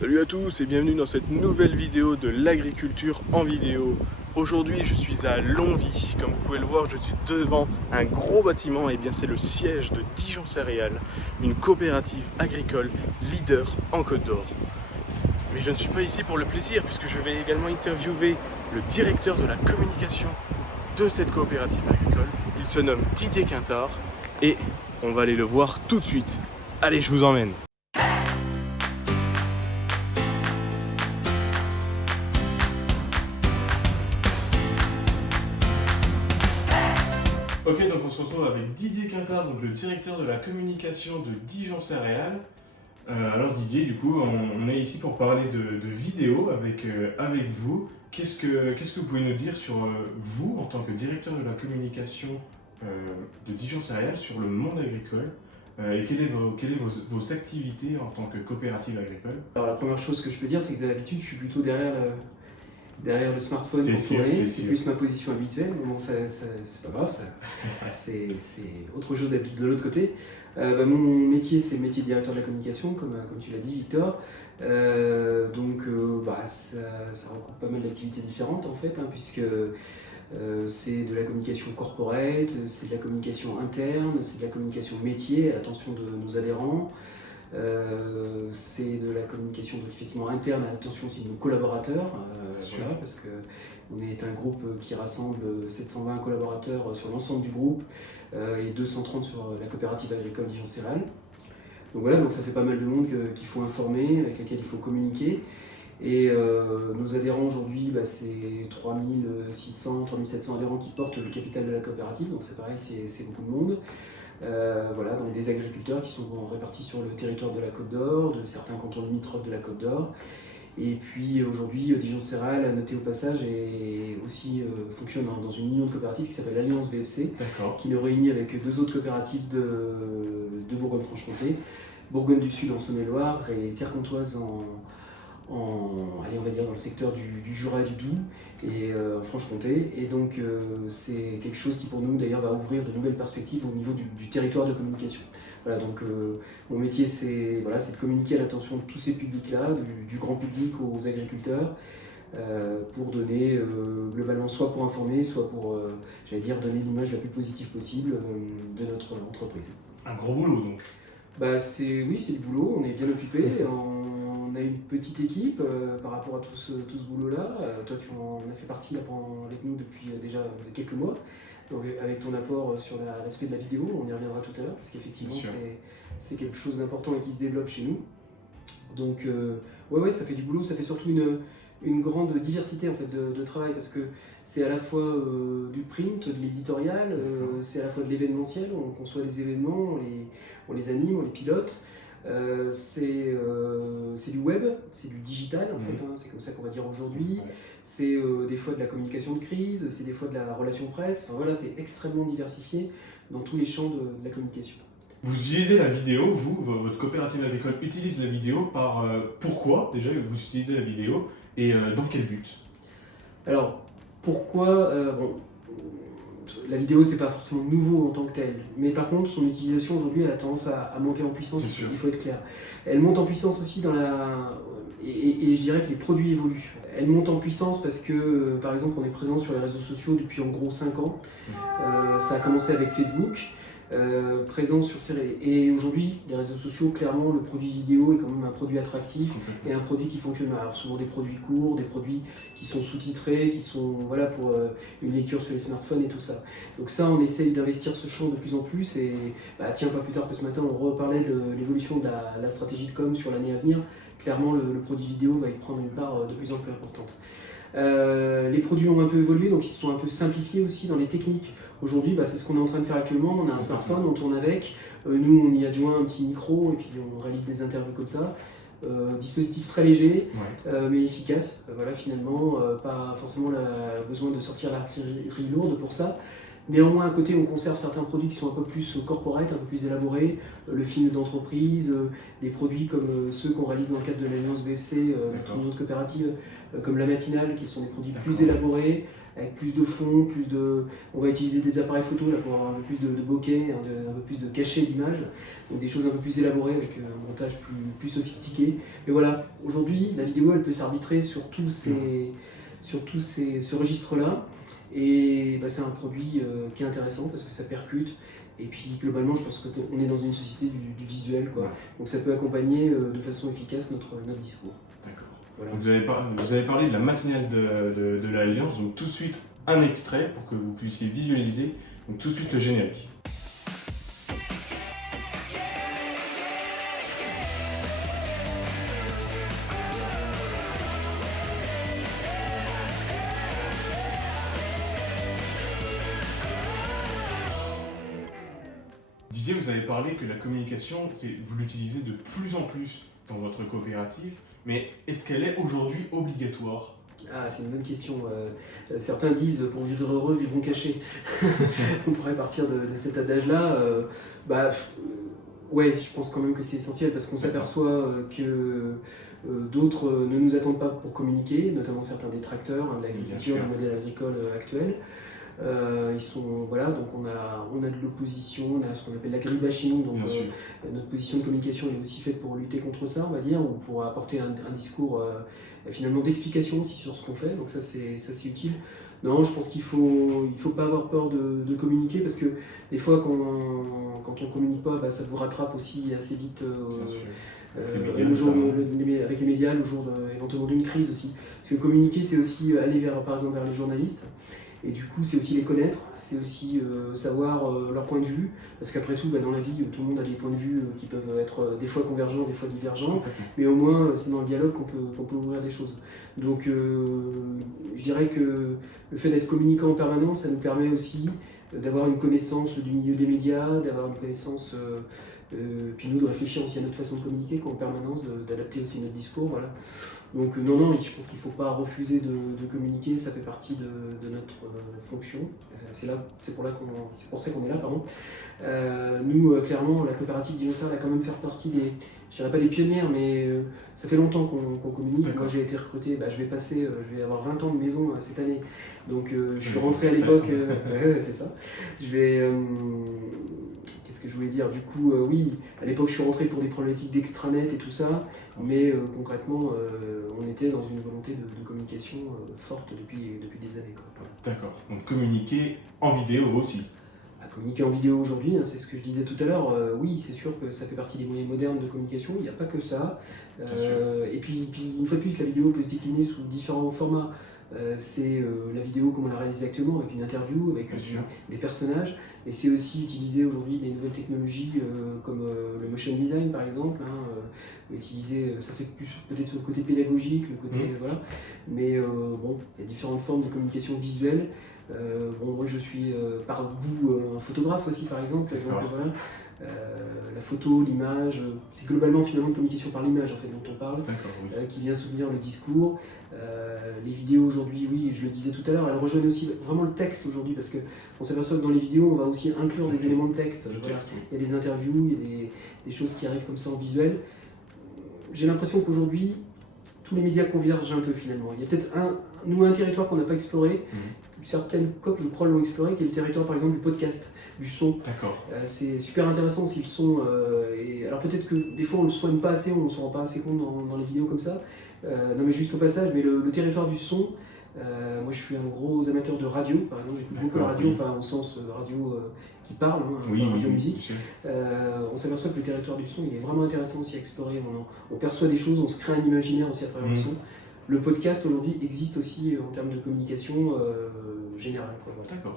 Salut à tous et bienvenue dans cette nouvelle vidéo de l'agriculture en vidéo. Aujourd'hui je suis à Longwy, comme vous pouvez le voir je suis devant un gros bâtiment et bien c'est le siège de Dijon Céréales, une coopérative agricole leader en Côte d'Or. Mais je ne suis pas ici pour le plaisir puisque je vais également interviewer le directeur de la communication de cette coopérative agricole. Il se nomme Didier Quintard et on va aller le voir tout de suite. Allez, je vous emmène. Ok, donc on se retrouve avec Didier Quintard, donc le directeur de la communication de Dijon Céréales. Alors Didier, du coup, on est ici pour parler de vidéo avec vous. Qu'est-ce que vous pouvez nous dire sur vous, en tant que directeur de la communication de Dijon Céréales, sur le monde agricole et quelles sont vos activités en tant que coopérative agricole? Alors la première chose que je peux dire, c'est que d'habitude, je suis plutôt derrière le smartphone C'est pour sûr, tourner. c'est C'est sûr. plus ma position habituelle, mais bon, c'est pas grave, c'est autre chose d'être de l'autre côté. Mon métier, c'est le métier de directeur de la communication, comme tu l'as dit, Victor. Ça regroupe pas mal d'activités différentes en fait, puisque c'est de la communication corporate, c'est de la communication interne, c'est de la communication métier à l'attention de nos adhérents. C'est de la communication donc, effectivement interne à l'attention aussi de nos collaborateurs, voilà, parce qu'on est un groupe qui rassemble 720 collaborateurs sur l'ensemble du groupe et 230 sur la coopérative agricole Dijon Céréales. Donc voilà, donc ça fait pas mal de monde qu'il faut informer, avec lesquels il faut communiquer. Et nos adhérents aujourd'hui, c'est 3600, 3700 adhérents qui portent le capital de la coopérative, donc c'est pareil, c'est beaucoup de monde. Voilà, donc des agriculteurs qui sont répartis sur le territoire de la Côte d'Or, de certains cantons limitrophes de la Côte d'Or. Et puis aujourd'hui, Dijon Céréales, à noter au passage, fonctionne dans une union de coopératives qui s'appelle l'Alliance BFC, qui nous réunit avec deux autres coopératives de Bourgogne-Franche-Comté, Bourgogne du Sud en Saône-et-Loire et Terre Comtoise on va dire dans le secteur du Jura et du Doubs et en Franche-Comté. Et donc c'est quelque chose qui pour nous d'ailleurs va ouvrir de nouvelles perspectives au niveau du territoire de communication. Voilà, donc mon métier c'est de communiquer à l'attention de tous ces publics-là, du grand public aux agriculteurs, pour donner globalement soit pour informer, soit pour donner l'image la plus positive possible de notre entreprise. Un gros boulot donc. Oui, c'est du boulot, on est bien occupé. On a une petite équipe par rapport à tout ce boulot-là. Toi, tu en as fait partie là, avec nous depuis déjà quelques mois. Donc, avec ton apport sur l'aspect de la vidéo, on y reviendra tout à l'heure, parce qu'effectivement, c'est quelque chose d'important et qui se développe chez nous. Donc, ouais, ça fait du boulot, ça fait surtout une grande diversité en fait, de travail, parce que c'est à la fois du print, de l'éditorial, c'est à la fois de l'événementiel, on conçoit des événements, on les anime, on les pilote. C'est du web, c'est du digital en fait, c'est comme ça qu'on va dire aujourd'hui. C'est des fois de la communication de crise, c'est des fois de la relation presse, enfin voilà, c'est extrêmement diversifié dans tous les champs de la communication. Vous utilisez la vidéo, votre coopérative agricole utilise la vidéo pourquoi déjà vous utilisez la vidéo et dans quel but? Alors, pourquoi la vidéo, c'est pas forcément nouveau en tant que tel, mais par contre, son utilisation aujourd'hui, elle a tendance à monter en puissance, il faut être clair. Elle monte en puissance aussi et je dirais que les produits évoluent. Elle monte en puissance parce que, par exemple, on est présent sur les réseaux sociaux depuis en gros 5 ans. Ça a commencé avec Facebook. Présent sur et aujourd'hui les réseaux sociaux, clairement le produit vidéo est quand même un produit attractif et un produit qui fonctionne. Alors souvent des produits courts, des produits qui sont sous-titrés, qui sont pour une lecture sur les smartphones et tout ça. Donc ça, on essaye d'investir ce champ de plus en plus et pas plus tard que ce matin on reparlait de l'évolution de la stratégie de com sur l'année à venir. Clairement le produit vidéo va y prendre une part de plus en plus importante. Les produits ont un peu évolué, donc ils se sont un peu simplifiés aussi dans les techniques. Aujourd'hui, c'est ce qu'on est en train de faire actuellement. On a un smartphone, on tourne avec. Nous, on y adjoint un petit micro et puis on réalise des interviews comme ça. Dispositif très léger, mais efficace. Finalement, pas forcément besoin de sortir l'artillerie lourde pour ça. Néanmoins, à côté, on conserve certains produits qui sont un peu plus corporate, un peu plus élaborés, le film d'entreprise, des produits comme ceux qu'on réalise dans le cadre de l'Alliance BFC, notre union de coopérative, comme la matinale, qui sont des produits plus élaborés, avec plus de fond, on va utiliser des appareils photo là, pour avoir un peu plus de bokeh, un peu plus de cachet d'image, donc des choses un peu plus élaborées avec un montage plus sophistiqué. Mais voilà, aujourd'hui, la vidéo, elle peut s'arbitrer sur ce registre-là. Et c'est un produit qui est intéressant parce que ça percute. Et puis globalement, je pense qu'on est dans une société du visuel, quoi. Ouais. Donc ça peut accompagner de façon efficace notre discours. D'accord. Voilà. Vous avez parlé de la matinale de l'Alliance, donc tout de suite un extrait pour que vous puissiez visualiser. Donc tout de suite le générique. Didier, vous avez parlé que la communication, vous l'utilisez de plus en plus dans votre coopérative, mais est-ce qu'elle est aujourd'hui obligatoire ? Ah, c'est une bonne question. Certains disent pour vivre heureux, vivons cachés. On pourrait partir de cet adage-là. Ouais, je pense quand même que c'est essentiel parce qu'on s'aperçoit que d'autres ne nous attendent pas pour communiquer, notamment certains détracteurs de l'agriculture, du modèle agricole actuel. Donc on a de l'opposition, on a ce qu'on appelle l'agribashing, donc notre position de communication est aussi faite pour lutter contre ça, on va dire, ou pour apporter un discours finalement d'explication aussi sur ce qu'on fait, donc ça c'est utile. Non, je pense qu'il faut pas avoir peur de communiquer parce que des fois quand on communique pas, ça vous rattrape aussi assez vite avec les médias, le jour éventuellement d'une crise aussi. Parce que communiquer, c'est aussi aller par exemple vers les journalistes. Et du coup, c'est aussi les connaître, c'est aussi savoir leur point de vue, parce qu'après tout, dans la vie, tout le monde a des points de vue qui peuvent être des fois convergents, des fois divergents, mais au moins, c'est dans le dialogue qu'on peut ouvrir des choses. Donc, je dirais que le fait d'être communicant en permanence, ça nous permet aussi d'avoir une connaissance du milieu des médias, d'avoir une connaissance, puis nous, de réfléchir aussi à notre façon de communiquer en permanence, d'adapter aussi notre discours, voilà. Donc non, je pense qu'il ne faut pas refuser de communiquer, ça fait partie de notre fonction. C'est pour ça qu'on est là, pardon. Nous, clairement, la coopérative d'Inosar a quand même fait partie je dirais pas des pionnières, mais ça fait longtemps qu'on communique. Moi, j'ai été recruté, je vais avoir 20 ans de maison cette année. Donc je suis rentré à l'époque, c'est ça. Qu'est-ce que je voulais dire ? Du coup, oui, à l'époque, je suis rentré pour des problématiques d'extranet et tout ça, mais concrètement, on était dans une volonté de communication forte depuis des années. D'accord, donc communiquer en vidéo aussi. Communiquer en vidéo aujourd'hui, c'est ce que je disais tout à l'heure, oui, c'est sûr que ça fait partie des moyens modernes de communication, il n'y a pas que ça. Et puis, une fois de plus, la vidéo peut se décliner sous différents formats. C'est la vidéo comme on l'a réalisée actuellement, avec une interview, avec des personnages, mais c'est aussi utiliser aujourd'hui des nouvelles technologies comme le motion design par exemple, utiliser, ça c'est plus peut-être sur le côté pédagogique, le côté voilà, mais il y a différentes formes de communication visuelle. Moi je suis par goût un photographe aussi par exemple, donc voilà. La photo, l'image, c'est globalement finalement une communication par l'image en fait dont on parle, qui vient soutenir le discours. Les vidéos aujourd'hui, oui, je le disais tout à l'heure, elles rejoignent aussi vraiment le texte aujourd'hui parce qu'on s'aperçoit que dans les vidéos on va aussi inclure des éléments de texte. Voilà. Il y a des interviews, il y a des choses qui arrivent comme ça en visuel. J'ai l'impression qu'aujourd'hui tous les médias convergent un peu finalement. Il y a peut-être un territoire qu'on n'a pas exploré. Certaines COP, je crois, l'ont exploré, qui est le territoire par exemple du podcast, du son. D'accord. C'est super intéressant aussi le son. Alors peut-être que des fois on ne le soigne pas assez, on ne s'en rend pas assez compte dans les vidéos comme ça. Non mais juste au passage, mais le territoire du son, moi je suis un gros amateur de radio, par exemple, j'écoute beaucoup la radio, enfin au sens radio qui parle, radio musique. On s'aperçoit que le territoire du son il est vraiment intéressant aussi à explorer. On perçoit des choses, on se crée un imaginaire aussi à travers le son. Le podcast aujourd'hui existe aussi en termes de communication générale.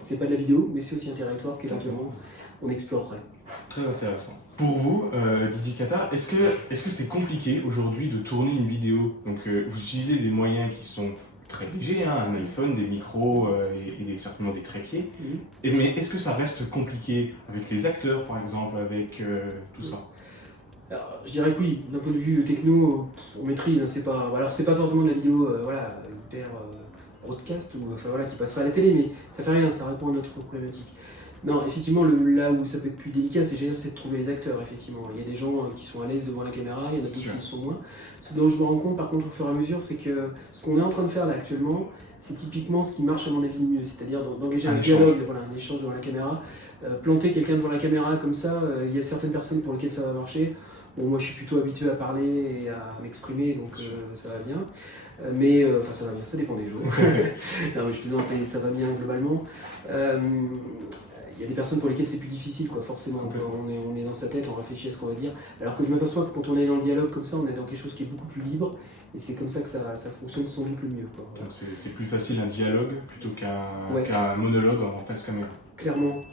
C'est pas de la vidéo, mais c'est aussi un territoire qu'éventuellement on explorerait. Très intéressant. Pour vous, Didier Catard, est-ce que c'est compliqué aujourd'hui de tourner une vidéo ? Donc vous utilisez des moyens qui sont très légers, un iPhone, des micros et certainement des trépieds. Mais est-ce que ça reste compliqué avec les acteurs par exemple, avec tout ça ? Alors, je dirais que oui, d'un point de vue techno, on maîtrise, c'est pas forcément de la vidéo hyper broadcast, ou enfin voilà, qui passerait à la télé, mais ça fait rien, ça répond à notre problématique. Non, effectivement, là où ça peut être plus délicat, c'est de trouver les acteurs, effectivement. Il y a des gens qui sont à l'aise devant la caméra, il y en a d'autres qui le sont moins. Ce dont je me rends compte, par contre, au fur et à mesure, c'est que ce qu'on est en train de faire là actuellement, c'est typiquement ce qui marche à mon avis le mieux, c'est-à-dire d'engager un dialogue, voilà, un échange devant la caméra. Planter quelqu'un devant la caméra comme ça, il y a certaines personnes pour lesquelles ça va marcher. Bon, moi je suis plutôt habitué à parler et à m'exprimer, donc ça va bien. Mais enfin ça va bien, ça dépend des jours. Non mais je plaisante, mais ça va bien globalement. Il y a des personnes pour lesquelles c'est plus difficile, quoi, forcément. On est dans sa tête, on réfléchit à ce qu'on va dire. Alors que je m'aperçois que quand on est dans le dialogue comme ça, on est dans quelque chose qui est beaucoup plus libre. Et c'est comme ça que ça fonctionne sans doute le mieux, quoi. Donc c'est plus facile un dialogue plutôt qu'un monologue en face caméra. Clairement,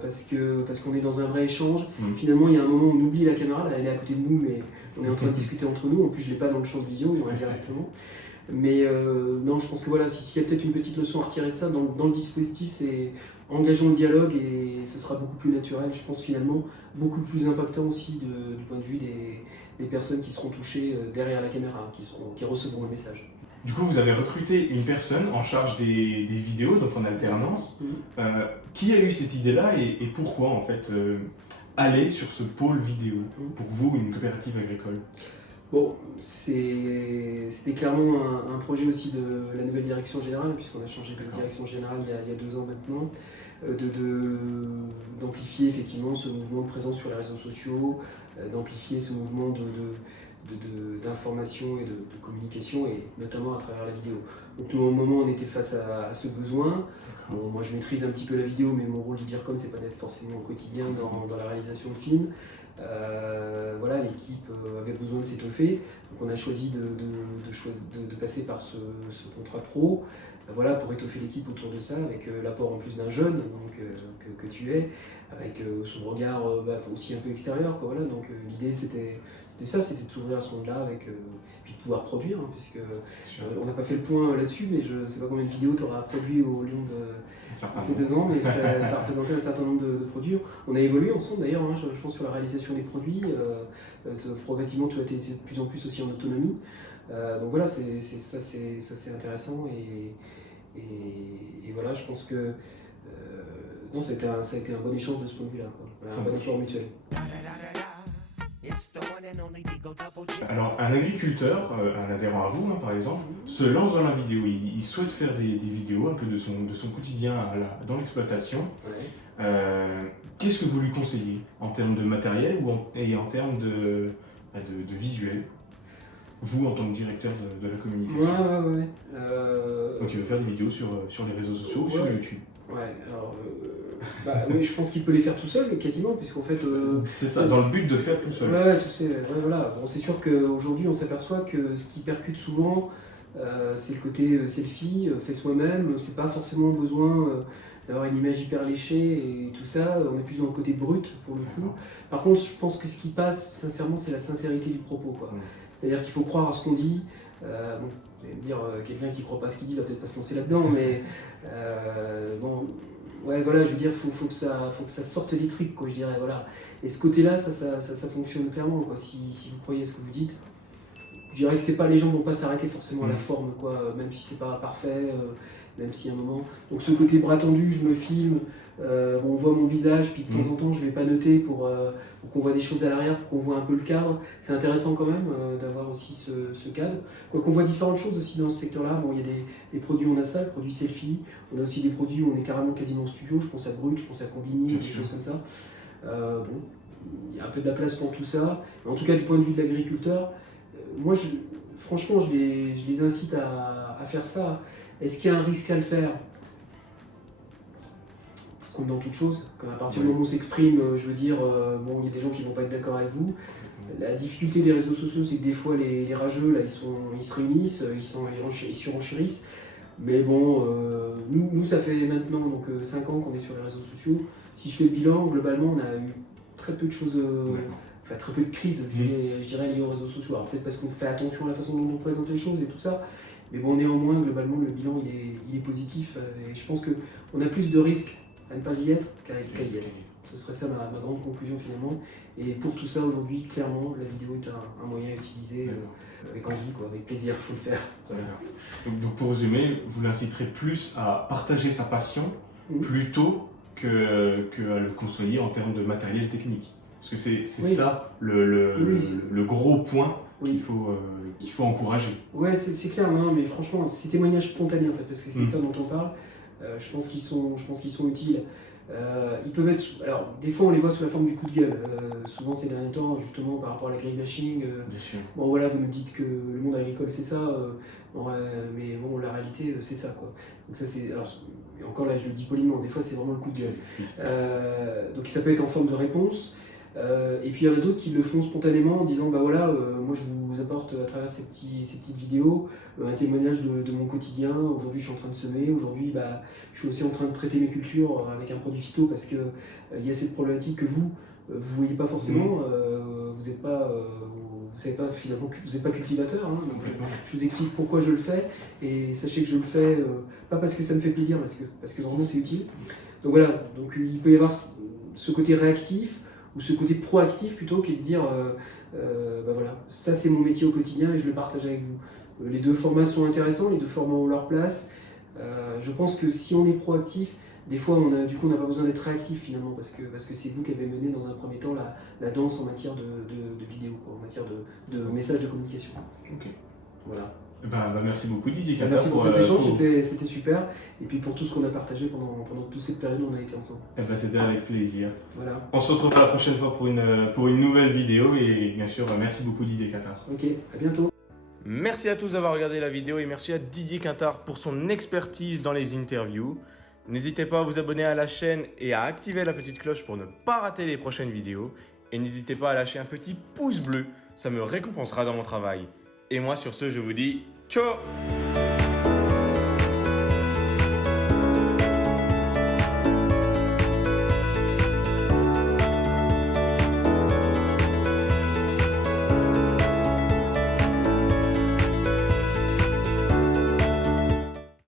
parce qu'on est dans un vrai échange. Finalement, il y a un moment où on oublie la caméra, là, elle est à côté de nous, mais on est en train de discuter entre nous. En plus, je ne l'ai pas dans le champ de vision, directement. Mais non, je pense que voilà, s'il y a peut-être une petite leçon à retirer de ça, dans le dispositif, c'est engageons le dialogue et ce sera beaucoup plus naturel. Je pense finalement beaucoup plus impactant aussi du point de vue des personnes qui seront touchées derrière la caméra, qui recevront le message. Du coup, vous avez recruté une personne en charge des vidéos, donc en alternance. Qui a eu cette idée-là et pourquoi en fait aller sur ce pôle vidéo pour vous, une coopérative agricole? Bon, c'était clairement un projet aussi de la nouvelle direction générale, puisqu'on a changé de direction générale il y a 2 ans maintenant, d'amplifier effectivement ce mouvement de présence sur les réseaux sociaux, d'amplifier ce mouvement d'information et de communication, et notamment à travers la vidéo. Donc, au moment, on était face à ce besoin. Bon, moi, je maîtrise un petit peu la vidéo, mais mon rôle du DIRCOM, c'est pas d'être forcément au quotidien dans la réalisation de films. Voilà, l'équipe avait besoin de s'étoffer, donc on a choisi de passer par ce contrat pro, voilà, pour étoffer l'équipe autour de ça, avec l'apport en plus d'un jeune donc, que tu es, avec son regard aussi un peu extérieur, quoi, voilà. Donc l'idée c'était de s'ouvrir à ce monde-là, puis de pouvoir produire, hein, puisque on n'a pas fait le point là-dessus, mais je ne sais pas combien de vidéos tu auras produit au long de ces 2 ans, mais ça représentait un certain nombre de produits. On a évolué ensemble d'ailleurs, hein, je pense, sur la réalisation des produits. Progressivement, tu as été de plus en plus aussi en autonomie. Donc voilà, ça c'est intéressant, et voilà, je pense que non, ça a été un bon échange de ce point de vue-là, voilà, un bon apport mutuel. Alors, un agriculteur, un adhérent à vous, hein, par exemple, se lance dans la vidéo. Il souhaite faire des vidéos un peu de son quotidien dans l'exploitation. Ouais. Qu'est-ce que vous lui conseillez en termes de matériel et en termes de visuel, vous, en tant que directeur de la communication? Ouais. Donc, il veut faire des vidéos sur les réseaux sociaux ou sur YouTube. Ouais, alors oui, je pense qu'il peut les faire tout seul, quasiment, puisqu'en fait... c'est ça, dans le but de faire tout seul. Ouais, voilà. Bon, c'est sûr qu'aujourd'hui, on s'aperçoit que ce qui percute souvent, c'est le côté selfie, fait soi-même. C'est pas forcément besoin d'avoir une image hyper léchée et tout ça. On est plus dans le côté brut, pour le coup. Par contre, je pense que ce qui passe, sincèrement, c'est la sincérité du propos, quoi. C'est-à-dire qu'il faut croire à ce qu'on dit. Bon, vous allez me dire, quelqu'un qui ne croit pas à ce qu'il dit, il va peut-être pas se lancer là-dedans, mais bon, ouais, voilà, je veux dire, faut que ça sorte des tripes, quoi, je dirais, voilà. Et ce côté-là, ça fonctionne clairement, quoi. Si vous croyez à ce que vous dites, je dirais que les gens ne vont pas s'arrêter forcément à la forme, quoi, même si c'est pas parfait, même si à un moment. Donc ce côté bras tendu, je me filme, on voit mon visage, puis de temps en temps, je vais pas noter pour qu'on voit des choses à l'arrière, pour qu'on voit un peu le cadre. C'est intéressant quand même d'avoir aussi ce cadre. Qu'on voit différentes choses aussi dans ce secteur-là. Bon, il y a des produits on a ça, le produit selfie. On a aussi des produits où on est carrément quasiment en studio. Je pense à Brut, je pense à Combini, des choses comme ça. Bon, il y a un peu de la place pour tout ça. Mais en tout cas, du point de vue de l'agriculteur, moi, franchement, je les incite à faire ça. Est-ce qu'il y a un risque à le faire ? Comme dans toute chose, quand à partir du moment où on s'exprime, je veux dire, bon, il y a des gens qui ne vont pas être d'accord avec vous. La difficulté des réseaux sociaux, c'est que des fois, les rageux, là, ils se réunissent, ils surenchérissent. Mais bon, nous, ça fait maintenant donc, 5 ans qu'on est sur les réseaux sociaux. Si je fais le bilan, globalement, on a eu très peu de choses, enfin très peu de crises, je dirais, liées aux réseaux sociaux. Alors peut-être parce qu'on fait attention à la façon dont on présente les choses et tout ça. Mais bon, néanmoins, globalement, le bilan, il est positif. Et je pense qu'on a plus de risques à ne pas y être qu'à y être. Ce serait ça ma grande conclusion finalement. Et pour tout ça, aujourd'hui, clairement, la vidéo est un moyen à utiliser avec envie, quoi, avec plaisir, il faut le faire. Voilà. Donc pour résumer, vous l'inciterez plus à partager sa passion plutôt que à le conseiller en termes de matériel technique. Parce que c'est ça le gros point qu'il faut encourager. Ouais, c'est clair, non, mais franchement, ces témoignages spontanés en fait, parce que c'est de ça dont on parle, je pense qu'ils sont utiles. Ils peuvent être, alors des fois on les voit sous la forme du coup de gueule, souvent ces derniers temps justement par rapport à l'agribashing, bon voilà, vous nous dites que le monde agricole c'est ça, mais bon la réalité c'est ça quoi. Donc ça c'est, alors encore là je le dis poliment, des fois c'est vraiment le coup de gueule. Donc ça peut être en forme de réponse, et puis il y en a d'autres qui le font spontanément en disant bah voilà, moi je vous apporte à travers ces petites vidéos un témoignage de mon quotidien. Aujourd'hui je suis en train de semer, aujourd'hui bah, je suis aussi en train de traiter mes cultures avec un produit phyto parce que il y a cette problématique que vous voyez pas forcément, vous n'êtes pas, vous savez pas finalement que vous n'êtes pas cultivateur, hein, donc je vous explique pourquoi je le fais et sachez que je le fais pas parce que ça me fait plaisir, parce que vraiment c'est utile. Donc voilà, donc il peut y avoir ce côté réactif ou ce côté proactif plutôt qui est de dire bah voilà, ça c'est mon métier au quotidien et je le partage avec vous. Les deux formats sont intéressants, les deux formats ont leur place. Je pense que si on est proactif, des fois on n'a pas besoin d'être réactif finalement parce que c'est vous qui avez mené dans un premier temps la danse en matière de vidéo, quoi, en matière de message de communication. Ok. Voilà. Merci beaucoup Didier Quintard. Merci pour cet échange, c'était super. Et puis pour tout ce qu'on a partagé pendant toute cette période où on a été ensemble. C'était avec plaisir. Voilà. On se retrouve la prochaine fois pour une nouvelle vidéo et bien sûr merci beaucoup Didier Quintard. Ok, à bientôt. Merci à tous d'avoir regardé la vidéo et merci à Didier Quintard pour son expertise dans les interviews. N'hésitez pas à vous abonner à la chaîne et à activer la petite cloche pour ne pas rater les prochaines vidéos. Et n'hésitez pas à lâcher un petit pouce bleu, ça me récompensera dans mon travail. Et moi sur ce, je vous dis ciao!